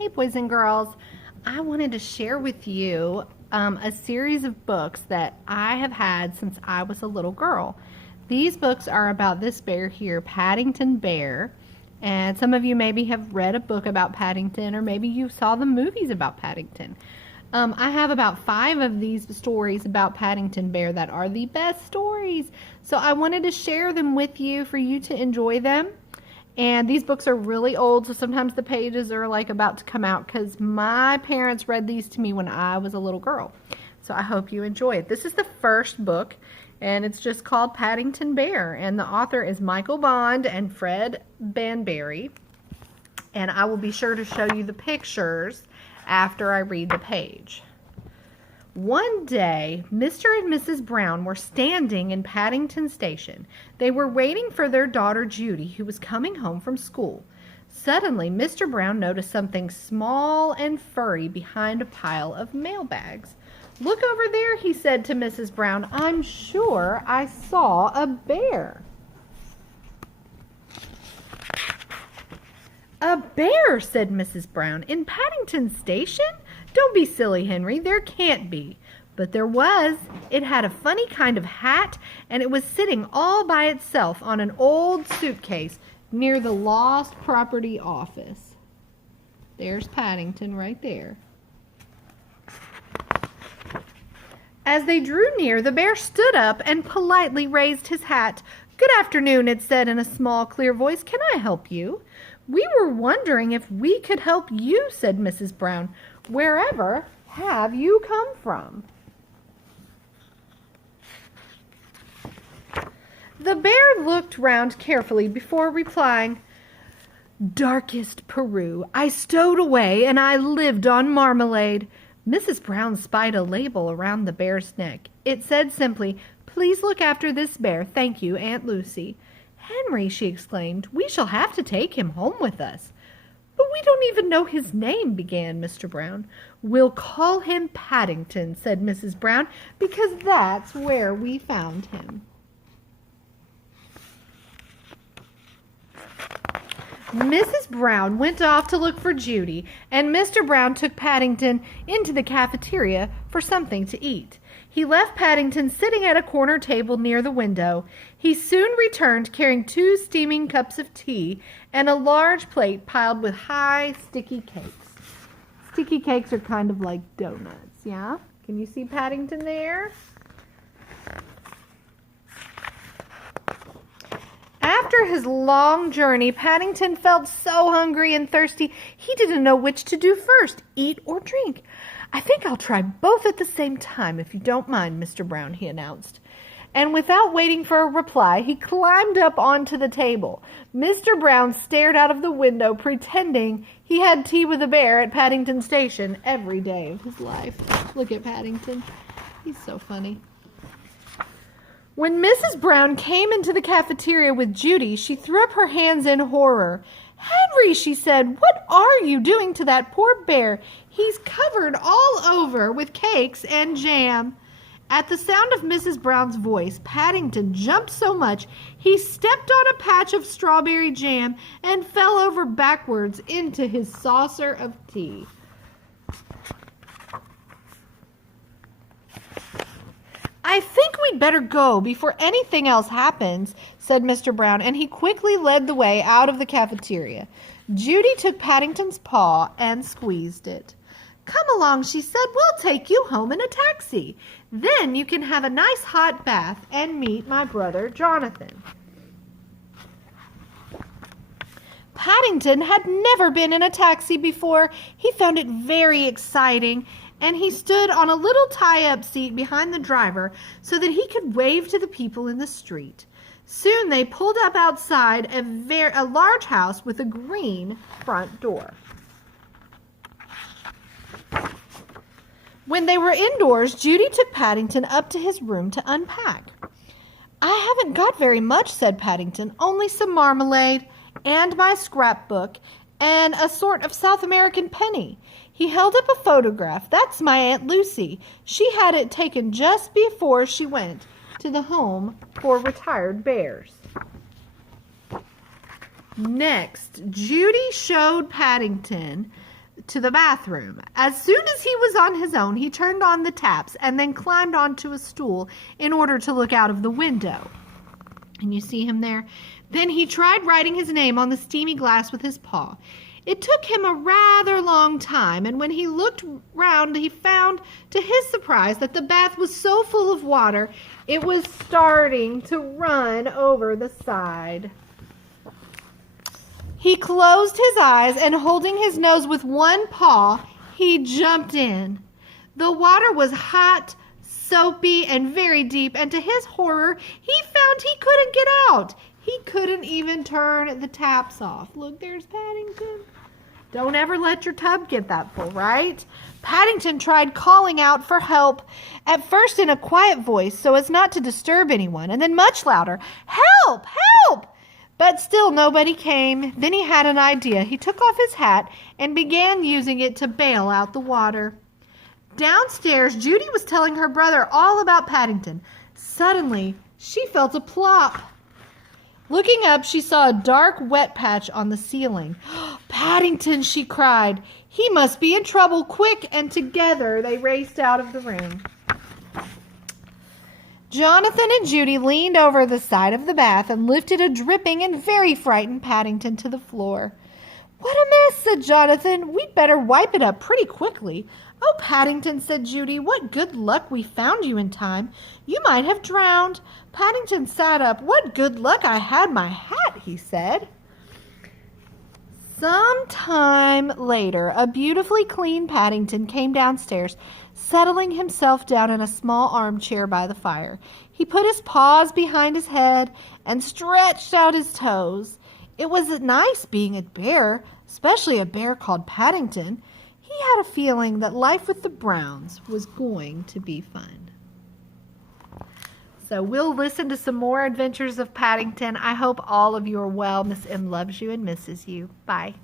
Hey boys and girls, I wanted to share with you a series of books that I have had since I was a little girl. These books are about this bear here, Paddington Bear, and some of you maybe have read a book about Paddington, or maybe you saw the movies about Paddington. I have about 5 of these stories about Paddington Bear that are the best stories, so I wanted to share them with you for you to enjoy them. And these books are really old, so sometimes the pages are like about to come out because my parents read these to me when I was a little girl. So I hope you enjoy it. This is the first book, and it's just called Paddington Bear. And the author is Michael Bond and Fred Banbury. And I will be sure to show you the pictures after I read the page. One day, Mr. and Mrs. Brown were standing in Paddington Station. They were waiting for their daughter Judy, who was coming home from school. Suddenly, Mr. Brown noticed something small and furry behind a pile of mailbags. "Look over there," he said to Mrs. Brown. "I'm sure I saw a bear." "A bear," said Mrs. Brown, "in Paddington Station? Don't be silly, Henry. There can't be." But there was. It had a funny kind of hat, and it was sitting all by itself on an old suitcase near the Lost Property Office. There's Paddington right there. As they drew near, the bear stood up and politely raised his hat. "Good afternoon," it said in a small, clear voice. "Can I help you?" "We were wondering if we could help you," said Mrs. Brown. "Wherever have you come from?" The bear looked round carefully before replying. "Darkest Peru. I stowed away and I lived on marmalade." Mrs. Brown spied a label around the bear's neck. It said simply, "Please look after this bear. Thank you, Aunt Lucy." "Henry," she exclaimed, "we shall have to take him home with us." "But we don't even know his name," began Mr. Brown. "We'll call him Paddington," said Mrs. Brown, "because that's where we found him." Mrs. Brown went off to look for Judy, and Mr. Brown took Paddington into the cafeteria for something to eat. He left Paddington sitting at a corner table near the window. He soon returned carrying 2 steaming cups of tea and a large plate piled with high, sticky cakes. Sticky cakes are kind of like donuts, yeah? Can you see Paddington there? After his long journey, Paddington felt so hungry and thirsty, he didn't know which to do first, eat or drink. "I think I'll try both at the same time, if you don't mind, Mr. Brown," he announced. And without waiting for a reply, he climbed up onto the table. Mr. Brown stared out of the window, pretending he had tea with a bear at Paddington Station every day of his life. Look at Paddington. He's so funny. When Mrs. Brown came into the cafeteria with Judy, she threw up her hands in horror. "Henry," she said, "what are you doing to that poor bear? He's covered all over with cakes and jam." At the sound of Mrs. Brown's voice, Paddington jumped so much he stepped on a patch of strawberry jam and fell over backwards into his saucer of tea. "I think we'd better go before anything else happens," said Mr. Brown, and he quickly led the way out of the cafeteria. Judy took Paddington's paw and squeezed it. "Come along," she said. "We'll take you home in a taxi. Then you can have a nice hot bath and meet my brother Jonathan." Paddington had never been in a taxi before. He found it very exciting, and he stood on a little tie-up seat behind the driver so that he could wave to the people in the street. Soon they pulled up outside a large house with a green front door. When they were indoors, Judy took Paddington up to his room to unpack. "I haven't got very much," said Paddington, "only some marmalade and my scrapbook and a sort of South American penny." He held up a photograph. "That's my Aunt Lucy. She had it taken just before she went to the home for retired bears." Next, Judy showed Paddington to the bathroom. As soon as he was on his own, he turned on the taps and then climbed onto a stool in order to look out of the window. And you see him there? Then he tried writing his name on the steamy glass with his paw. It took him a rather long time, and when he looked round, he found, to his surprise, that the bath was so full of water, it was starting to run over the side. He closed his eyes, and holding his nose with one paw, he jumped in. The water was hot, soapy, and very deep, and to his horror, he found he couldn't get out. He couldn't even turn the taps off. Look, there's Paddington. Don't ever let your tub get that full, right? Paddington tried calling out for help, at first in a quiet voice so as not to disturb anyone, and then much louder, "Help! Help!" But still nobody came. Then he had an idea. He took off his hat and began using it to bail out the water. Downstairs, Judy was telling her brother all about Paddington. Suddenly, she felt a plop. Looking up, she saw a dark, wet patch on the ceiling. "Paddington!" she cried. "He must be in trouble. Quick!" And together they raced out of the room. Jonathan and Judy leaned over the side of the bath and lifted a dripping and very frightened Paddington to the floor. "What a mess," said Jonathan. "We'd better wipe it up pretty quickly." "Oh, Paddington," said Judy, "what good luck we found you in time. You might have drowned." Paddington sat up. "What good luck I had my hat," he said. Some time later, a beautifully clean Paddington came downstairs, settling himself down in a small armchair by the fire. He put his paws behind his head and stretched out his toes. It was nice being a bear, especially a bear called Paddington. He had a feeling that life with the Browns was going to be fun. So we'll listen to some more adventures of Paddington. I hope all of you are well. Miss M loves you and misses you. Bye.